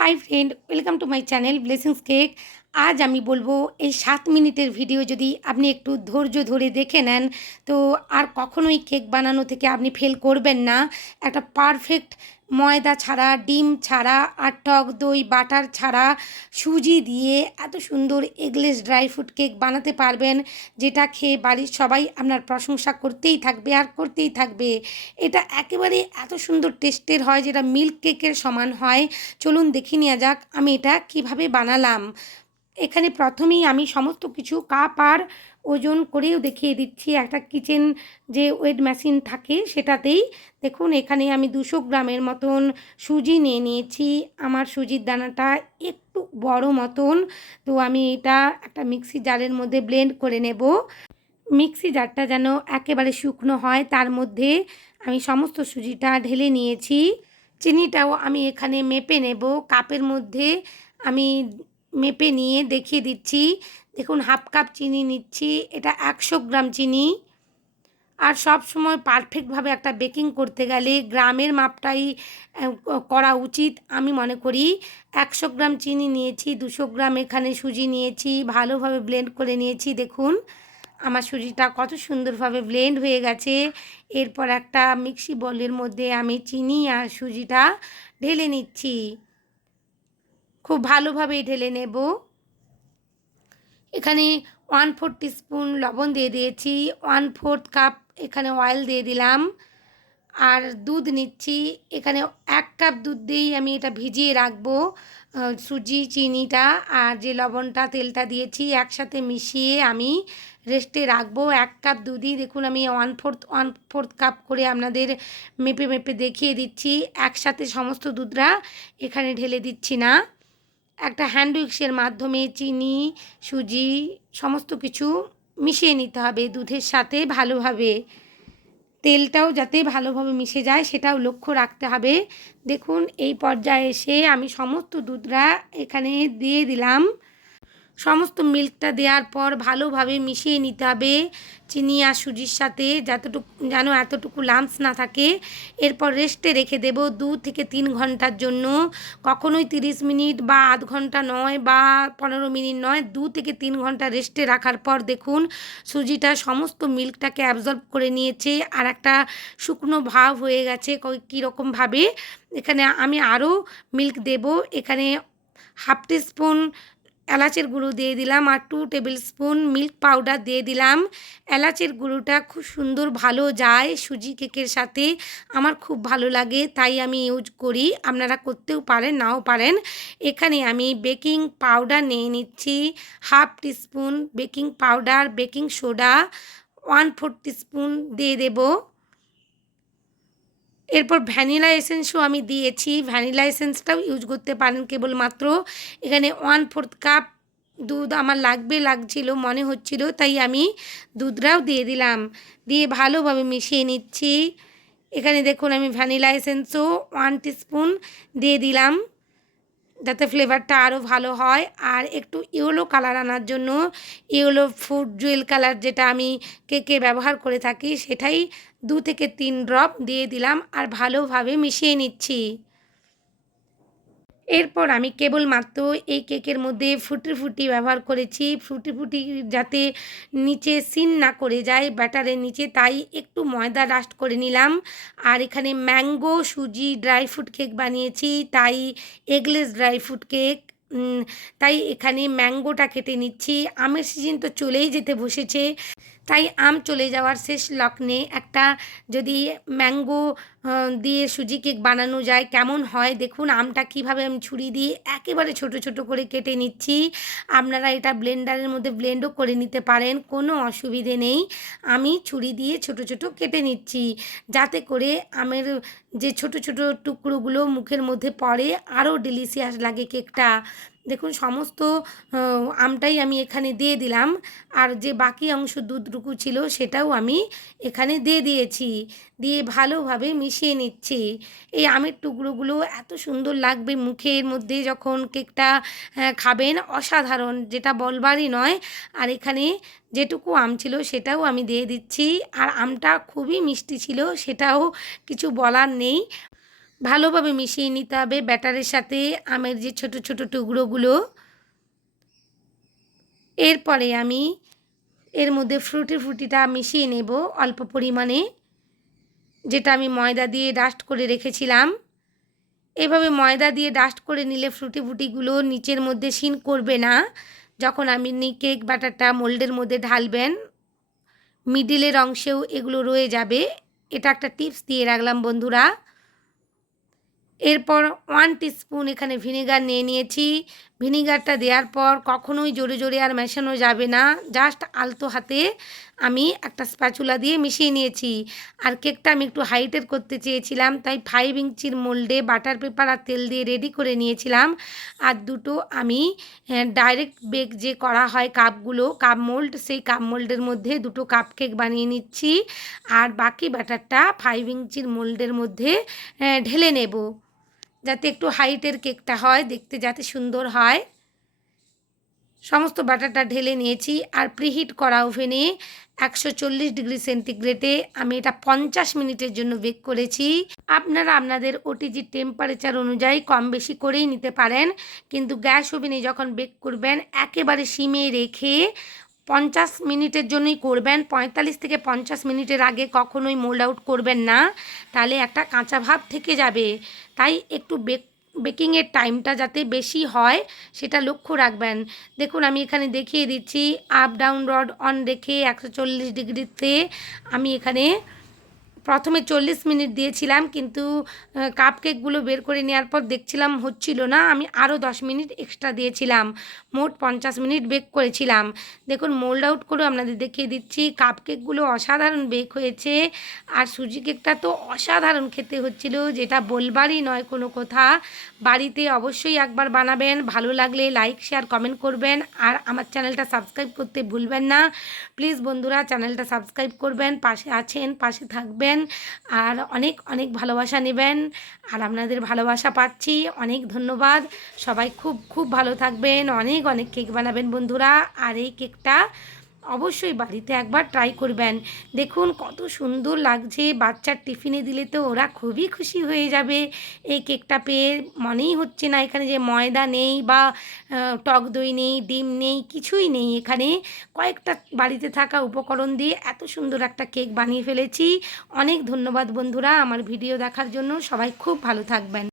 Hi friend welcome to my channel blessings cake আজ আমি বলব এই সাত মিনিটের ভিডিও যদি আপনি একটু ধৈর্য ধরে দেখে নেন, তো আর কখনোই কেক বানানো থেকে আপনি ফেল করবেন না। একটা পারফেক্ট ময়দা ছাড়া, ডিম ছাড়া, আর টক দই, বাটার ছাড়া সুজি দিয়ে এত সুন্দর এগলেস ড্রাই ফ্রুট কেক বানাতে পারবেন, যেটা খেয়ে বাড়ির সবাই আপনার প্রশংসা করতেই থাকবে আর করতেই থাকবে। এটা একেবারে এত সুন্দর টেস্টের হয় যেটা মিল্ক কেকের সমান হয়। চলুন দেখে নেওয়া যাক আমি এটা কীভাবে বানালাম। এখানে প্রথমেই আমি সমস্ত কিছু কাপ আর ওজন করেও দেখিয়ে দিচ্ছি। একটা কিচেন যে ওয়েট মেশিন থাকে সেটাতেই দেখুন এখানে আমি দুশো গ্রামের মতন সুজি নিয়ে নিয়েছি। আমার সুজির দানাটা একটু বড় মতন। তো আমি এটা একটা মিক্সি জারের মধ্যে ব্লেন্ড করে নেব। মিক্সি জারটা যেন একেবারে শুকনো হয়, তার মধ্যে আমি সমস্ত সুজিটা ঢেলে নিয়েছি। চিনিটাও আমি এখানে মেপে নেব। কাপের মধ্যে আমি মেপে নিয়ে দেখিয়ে দিচ্ছি। দেখুন, হাফ কাপ চিনি নিচ্ছি, এটা একশো গ্রাম চিনি। আর সব সময় পারফেক্টভাবে একটা বেকিং করতে গেলে গ্রামের মাপটাই করা উচিত। আমি মনে করি একশো গ্রাম চিনি নিয়েছি, দুশো গ্রাম এখানে সুজি নিয়েছি, ভালোভাবে ব্লেন্ড করে নিয়েছি। দেখুন, আমার সুজিটা কত সুন্দরভাবে ব্লেন্ড হয়ে গেছে। এরপর একটা মিক্সি বলের মধ্যে আমি চিনি আর সুজিটা ঢেলে নিচ্ছি। খুব ভালোভাবেই ঢেলে নেব। এখানে ওয়ান ফোর স্পুন লবণ দিয়ে দিয়েছি ওয়ান ফোর্থ কাপ এখানে অয়েল দিয়ে দিলাম। আর দুধ নিচ্ছি, এখানে এক কাপ দুধ দিয়েই আমি এটা ভিজিয়ে রাখব সুজি, চিনিটা, আর যে লবণটা, তেলটা দিয়েছি একসাথে মিশিয়ে আমি রেস্টে রাখব। এক কাপ দুধই দেখুন আমি one fourth one fourth cup করে আপনাদের মেপে মেপে দেখিয়ে দিচ্ছি। একসাথে সমস্ত দুধরা এখানে ঢেলে দিচ্ছি না। একটা হ্যান্ড উইক্সের মাধ্যমে চিনি, সুজি, সমস্ত কিছু মিশিয়ে নিতে হবে দুধের সাথে ভালোভাবে। তেলটাও যাতে ভালোভাবে মিশে যায় সেটাও লক্ষ্য রাখতে হবে। দেখুন, এই পর্যায়ে এসে আমি সমস্ত দুধরা এখানে দিয়ে দিলাম। সমস্ত মিল্কটা দেওয়ার পর ভালোভাবে মিশিয়ে নিতে হবে চিনি আর সুজির সাথে, যতটুকু যেন এতটুকু লাম্পস না থাকে। এরপর রেস্টে রেখে দেব দু থেকে তিন ঘণ্টার জন্য। কখনোই তিরিশ মিনিট বা আধ ঘণ্টা নয় বা পনেরো মিনিট নয়, দু থেকে তিন ঘণ্টা রেস্টে রাখার পর দেখুন সুজিটা সমস্ত মিল্কটাকে অ্যাবজর্ব করে নিয়েছে আর একটা শুকনো ভাব হয়ে গেছে কীরকমভাবে। এখানে আমি আরও মিল্ক দেব। এখানে হাফ টিস্পুন এলাচের গুঁড়ো দিয়ে দিলাম আর two tablespoon milk powder দিয়ে দিলাম। এলাচের গুঁড়োটা খুব সুন্দর ভালো যায় সুজি কেকের সাথে। আমার খুব ভালো লাগে, তাই আমি ইউজ করি। আপনারা করতেও পারেন, নাও পারেন। এখানে আমি বেকিং পাউডার নিয়ে নিচ্ছি half teaspoon baking powder baking soda one four teaspoon দিয়ে দেবো। এরপর ভ্যানিলা এসেন্সও আমি দিয়েছি। ভ্যানিলা এসেন্সটাও ইউজ করতে পারেন কেবলমাত্র। এখানে ওয়ান ফোর্থ কাপ দুধ আমার লাগবে, লাগছিল, মনে হচ্ছিল, তাই আমি দুধটাও দিয়ে দিলাম। দিয়ে ভালোভাবে মিশিয়ে নিচ্ছি। এখানে দেখুন আমি ভ্যানিলা এসেন্সও ওয়ান টিস্পুন দিয়ে দিলাম। যাতে ফ্লেভারটা আরও ভালো হয়। আর একটু ইয়েলো কালার আনার জন্য ইয়েলো ফুড জুয়েল কালার যেটা আমি কেকে ব্যবহার করে থাকি, সেটাই দু থেকে তিন ড্রপ দিয়ে দিলাম। আর ভালোভাবে মিশিয়ে নিচ্ছি। এরপর আমি কেবলমাত্র এই কেকের মধ্যে ফুটি ফুটি ব্যবহার করেছি। ফুটি ফুটি যাতে নিচে সিন না করে যায়, ব্যাটারের নিচে। তাই একটু ময়দা রাস্ট করে নিলাম। আর এখানে ম্যাঙ্গো, সুজি, ড্রাই ফ্রুট কেক বানিয়েছি। তাই এগলেস ড্রাই ফ্রুট কেক। তাই এখানে ম্যাঙ্গোটা কেটে নিচ্ছি। আমের সিজন তো চলেই যেতে বসেছে। তাই আম চলে যাওয়ার শেষ লগ্নে একটা যদি ম্যাঙ্গো দিয়ে সুজি কেক বানানো যায়, কেমন হয়? দেখুন, আমটা কীভাবে আমি ছুরি দিয়ে একেবারে ছোট ছোট করে কেটে নিচ্ছি। আপনারা এটা ব্লেন্ডারের মধ্যে ব্লেন্ডও করে নিতে পারেন, কোনো অসুবিধে নেই। আমি ছুরি দিয়ে ছোট ছোট কেটে নিচ্ছি, যাতে করে আমের যে ছোট ছোট টুকরোগুলো মুখের মধ্যে পড়ে, আরও ডেলিশিয়াস লাগে কেকটা। দেখুন, সমস্ত আমটাই আমি এখানে দিয়ে দিলাম। আর যে বাকি অংশ দুধটুকু ছিল সেটাও আমি এখানে দিয়ে দিয়েছি। দিয়ে ভালোভাবে মিশিয়ে নিচ্ছি। এই আমের টুকরোগুলো এত সুন্দর লাগবে মুখের মধ্যে যখন কেকটা খাবেন অসাধারণ, যেটা বলবারই নয়। আর এখানে যেটুকু আম ছিল সেটাও আমি দিয়ে দিচ্ছি। আর আমটা খুবই মিষ্টি ছিল, সেটাও কিছু বলার নেই। ভালোভাবে মিশিয়ে নিতে হবে। ব্যাটারের সাথে আমের যে ছোট ছোট টুকরোগুলো, এরপরে আমি এর মধ্যে ফ্রুটি ফ্রুটিটা মিশিয়ে নেব অল্প পরিমাণে, যেটা আমি ময়দা দিয়ে ডাস্ট করে রেখেছিলাম। এভাবে ময়দা দিয়ে ডাস্ট করে নিলে ফ্রুটি ফ্রুটিগুলো নিচের মধ্যে সিন করবে না। যখন আপনি কেক বাটারটা মোল্ডের মধ্যে ঢালবেন, মিডিলের অংশেও এগুলো রয়ে যাবে। এটা একটা টিপস দিয়ে রাখলাম বন্ধুরা। এরপর ওয়ান টিস্পুন এখানে ভিনেগার নিয়ে নিয়েছি। ভিনেগারটা দেওয়ার পর কখনোই জোরে জোরে আর মেশানো যাবে না। জাস্ট আলতো হাতে আমি একটা স্প্যাচুলা দিয়ে মিশিয়ে নিয়েছি। আর কেকটা আমি একটু হাইটের করতে চেয়েছিলাম, তাই ফাইভ ইঞ্চির মোল্ডে বাটার পেপার আর তেল দিয়ে রেডি করে নিয়েছিলাম। আর দুটো আমি ডাইরেক্ট বেক যে করা হয় কাপগুলো, কাপ মোল্ড সেই কাপ মোল্ডের মধ্যে দুটো কাপ কেক বানিয়ে নিচ্ছি। আর বাকি ব্যাটারটা ফাইভ ইঞ্চির মোল্ডের মধ্যে ঢেলে নেব। যাতে একটু হাইটের কেকটা হয়, দেখতে যাতে সুন্দর হয়। সমস্ত বাটারটা ঢেলে নিয়েছি আর প্রিহিট করা ওভেনে একশো চল্লিশ ডিগ্রি সেন্টিগ্রেডে আমি এটা পঞ্চাশ মিনিটের জন্য বেক করেছি। আপনারা আপনাদের ওটিজির টেম্পারেচার অনুযায়ী কম বেশি করেই নিতে পারেন। কিন্তু গ্যাস ওভেনে যখন বেক করবেন, একেবারে সিমে রেখে পঞ্চাশ মিনিটের জন্যই করবেন, পঁয়তাল্লিশ থেকে পঞ্চাশ মিনিটের আগে কখনোই মোল্ড আউট করবেন না, তাহলে একটা কাঁচা ভাব থেকে যাবে। তাই একটু বেক বেকিংয়ের টাইমটা যাতে বেশি হয়, সেটা লক্ষ্য রাখবেন। দেখুন, আমি এখানে দেখিয়ে দিচ্ছি আপ ডাউন রড অন রেখে একশো চল্লিশ ডিগ্রিতে আমি এখানে প্রথমে চল্লিশ মিনিট দিয়েছিলাম, কিন্তু কাপ কেকগুলো বের করে নেওয়ার পর দেখছিলাম হচ্ছিল না, আমি আরও দশ মিনিট এক্সট্রা দিয়েছিলাম, মোট পঞ্চাশ মিনিট বেক করেছিলাম। দেখুন মোল্ড আউট করে আপনাদের দেখিয়ে দিচ্ছি কাপ কেকগুলো অসাধারণ বেক হয়েছে, আর সুজি কেকটা তো অসাধারণ খেতে হচ্ছিল, যেটা বলবারই নয় কোনো কথা। বাড়িতে অবশ্যই একবার বানাবেন, ভালো লাগলে লাইক শেয়ার কমেন্ট করবেন, আর আমার চ্যানেলটা সাবস্ক্রাইব করতে ভুলবেন না। প্লিজ বন্ধুরা, চ্যানেলটা সাবস্ক্রাইব করবেন, পাশে আছেন, পাশে থাকবেন। আর অনেক অনেক ভালোবাসা নেবেন। আর আপনাদের ভালোবাসা পাচ্ছি। অনেক ধন্যবাদ। সবাই খুব খুব ভালো থাকবেন। অনেক অনেক কেক বানাবেন বন্ধুরা। আর এই কেকটা অবশ্যই বাড়িতে একবার ট্রাই করবেন। দেখুন কত সুন্দর লাগছে, বাচ্চার টিফিনে দিলে তো ওরা খুবই খুশি হয়ে যাবে। এই কেকটা পেয়ে মনেই হচ্ছে না এখানে যে ময়দা নেই বা টক দই নেই, ডিম নেই, কিছুই নেই এখানে। কয়েকটা বাড়িতে থাকা উপকরণ দিয়ে এত সুন্দর একটা কেক বানিয়ে ফেলেছি। অনেক ধন্যবাদ বন্ধুরা আমার ভিডিও দেখার জন্য। সবাই খুব ভালো থাকবেন।